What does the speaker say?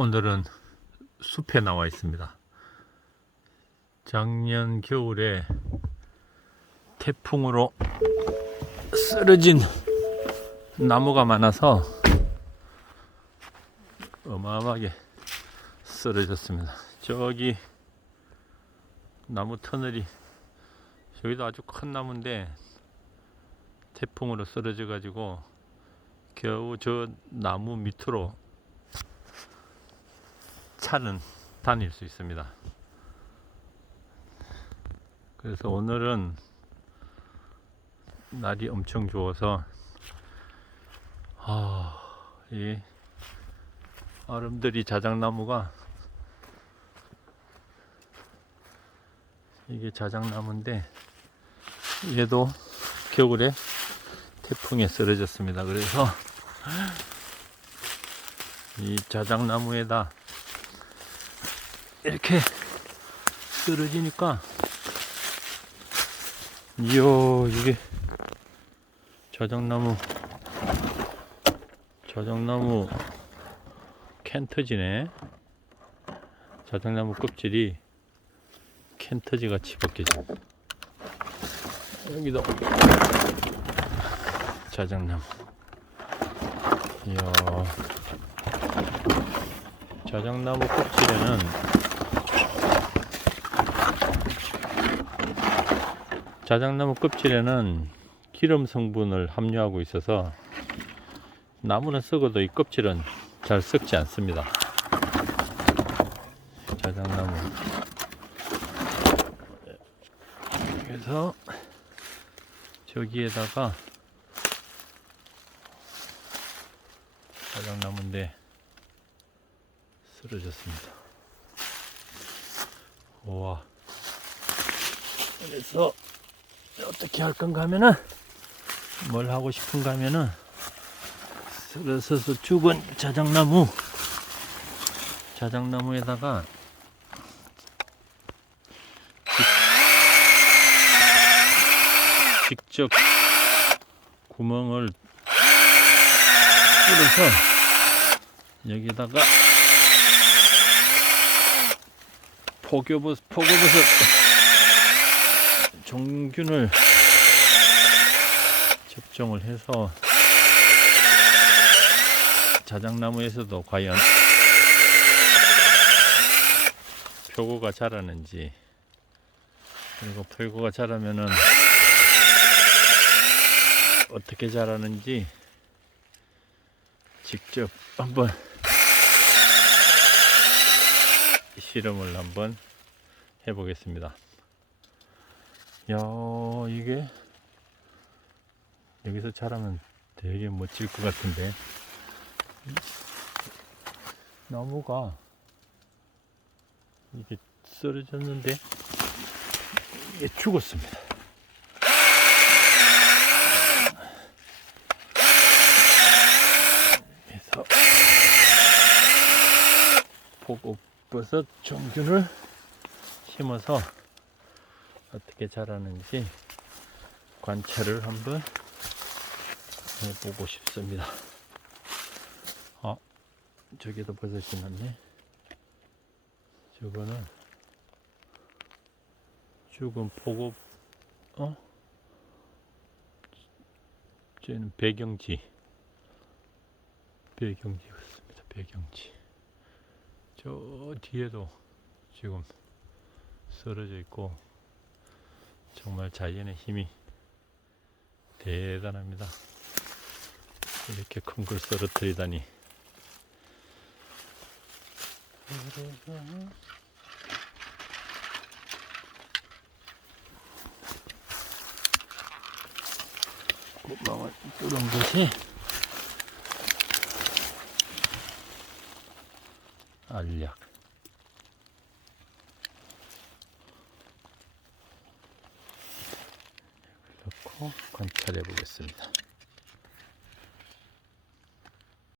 오늘은 숲에 나와 있습니다. 작년 겨울에 태풍으로 쓰러진 나무가 많아서 어마어마하게 쓰러졌습니다. 저기 나무 터널이 여기도 아주 큰 나무인데 태풍으로 쓰러져 가지고 겨우 저 나무 밑으로 차는 다닐 수 있습니다. 그래서 오늘은 날이 엄청 좋아서 아, 이 아름드리 자작나무가 이게 자작나무인데 얘도 겨울에 태풍에 쓰러졌습니다. 그래서 이 자작나무에다 이렇게 쓰러지니까. 이야 이게 자작나무 자작나무 캔 터지네. 자작나무 껍질이 캔 터지 같이 벗겨져. 여기도 자작나무. 이야. 자작나무 껍질에는 자작나무 껍질에는 기름 성분을 함유하고 있어서 나무는 썩어도 이 껍질은 잘 썩지 않습니다. 자작나무. 그래서 저기에다가 자작나무인데 쓰러졌습니다. 우와. 그래서 어떻게 할 건가 하면은 뭘 하고 싶은가 하면은 쓰러져서 죽은 자작나무 자작나무에다가 직- 직접 구멍을 뚫어서 여기다가 포교버섯, 포교버섯 종균을 접종을 해서 자작나무에서도 과연 표고가 자라는지 그리고 표고가 자라면은 어떻게 자라는지 직접 한번 실험을 한번 해보겠습니다. 야 이게 여기서 자라면 되게 멋질 것 같은데 나무가 이게 쓰러졌는데 이게 죽었습니다. 그래서 보고버섯 종균을 심어서 어떻게 자라는지 관찰을 한번 해보고 싶습니다. 아, 저기도 버섯이 났네. 저거는 죽은 포고, 어? 쟤는 배경지. 배경지 같습니다. 배경지. 저 뒤에도 지금 쓰러져 있고, 정말 자연의 힘이 대단합니다. 이렇게 큰 걸 쓰러뜨리다니. 구멍을 뚫은 것이 알약. 넣고 관찰해 보겠습니다.